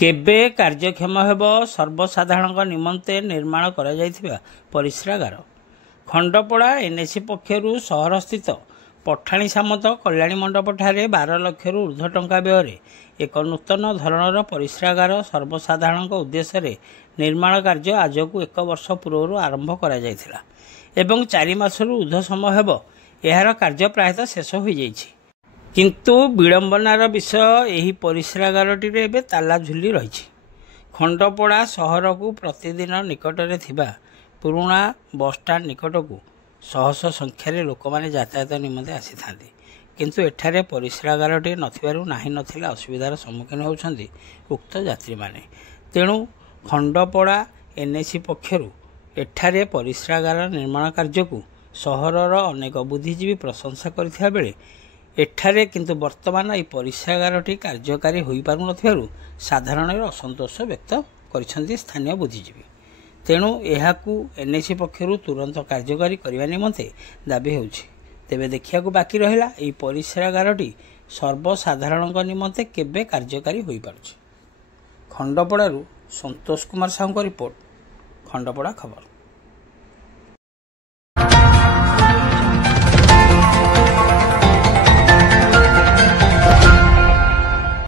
କେବେ କାର୍ଯ୍ୟକ୍ଷମ ହେବ ସର୍ବସାଧାରଣଙ୍କ ନିମନ୍ତେ ନିର୍ମାଣ କରାଯାଇଥିବା ପରିସ୍ରାଗାର? ଖଣ୍ଡପଡ଼ା ଏନ୍ଏସି ପକ୍ଷରୁ ସହରସ୍ଥିତ ପଠାଣି ସାମନ୍ତ କଲ୍ୟାଣୀ ମଣ୍ଡପଠାରେ 12 ଲକ୍ଷରୁ ଉର୍ଦ୍ଧ୍ୱ ଟଙ୍କା ବ୍ୟୟରେ ଏକ ନୂତନ ଧରଣର ପରିସ୍ରାଗାର ସର୍ବସାଧାରଣଙ୍କ ଉଦ୍ଦେଶ୍ୟରେ ନିର୍ମାଣ କାର୍ଯ୍ୟ ଆଜକୁ 1 ବର୍ଷ ପୂର୍ବରୁ ଆରମ୍ଭ କରାଯାଇଥିଲା ଏବଂ 4 ମାସରୁ ଉର୍ଦ୍ଧ୍ୱ ସମୟ ହେବ ଏହାର କାର୍ଯ୍ୟ ପ୍ରାୟତଃ ଶେଷ ହୋଇଯାଇଛି। କିନ୍ତୁ ବିଡ଼ମ୍ବନାର ବିଷୟ ଏହି ପରିସ୍ରାଗାରଟିରେ ଏବେ ତାଲା ଝୁଲି ରହିଛି। ଖଣ୍ଡପଡ଼ା ସହରକୁ ପ୍ରତିଦିନ ନିକଟରେ ଥିବା ପୁରୁଣା ବସ୍ଷ୍ଟାଣ୍ଡ ନିକଟକୁ ଶହ ଶହ ସଂଖ୍ୟାରେ ଲୋକମାନେ ଯାତାୟାତ ନିମନ୍ତେ ଆସିଥାନ୍ତି। କିନ୍ତୁ ଏଠାରେ ପରିସ୍ରାଗାରଟିଏ ନଥିବାରୁ ନାହିଁ ନଥିଲା ଅସୁବିଧାର ସମ୍ମୁଖୀନ ହେଉଛନ୍ତି ଉକ୍ତ ଯାତ୍ରୀମାନେ। ତେଣୁ ଖଣ୍ଡପଡ଼ା ଏନ୍ଏସି ପକ୍ଷରୁ ଏଠାରେ ପରିସ୍ରାଗାର ନିର୍ମାଣ କାର୍ଯ୍ୟକୁ ସହରର ଅନେକ ବୁଦ୍ଧିଜୀବୀ ପ୍ରଶଂସା କରିଥିବା ବେଳେ ଏଠାରେ କିନ୍ତୁ ବର୍ତ୍ତମାନ ଏହି ପରିସ୍ରାଗାରଟି କାର୍ଯ୍ୟକାରୀ ହୋଇପାରୁନଥିବାରୁ ସାଧାରଣରେ ଅସନ୍ତୋଷ ବ୍ୟକ୍ତ କରିଛନ୍ତି ସ୍ଥାନୀୟ ବୁଦ୍ଧିଜୀବୀ। ତେଣୁ ଏହାକୁ ଏନ୍ଏସି ପକ୍ଷରୁ ତୁରନ୍ତ କାର୍ଯ୍ୟକାରୀ କରିବା ନିମନ୍ତେ ଦାବି ହେଉଛି। ତେବେ ଦେଖିବାକୁ ବାକି ରହିଲା ଏହି ପରିସ୍ରାଗାରଟି ସର୍ବସାଧାରଣଙ୍କ ନିମନ୍ତେ କେବେ କାର୍ଯ୍ୟକାରୀ ହୋଇପାରୁଛି। ଖଣ୍ଡପଡ଼ାରୁ ସନ୍ତୋଷ କୁମାର ସାହୁଙ୍କ ରିପୋର୍ଟ, ଖଣ୍ଡପଡ଼ା ଖବର।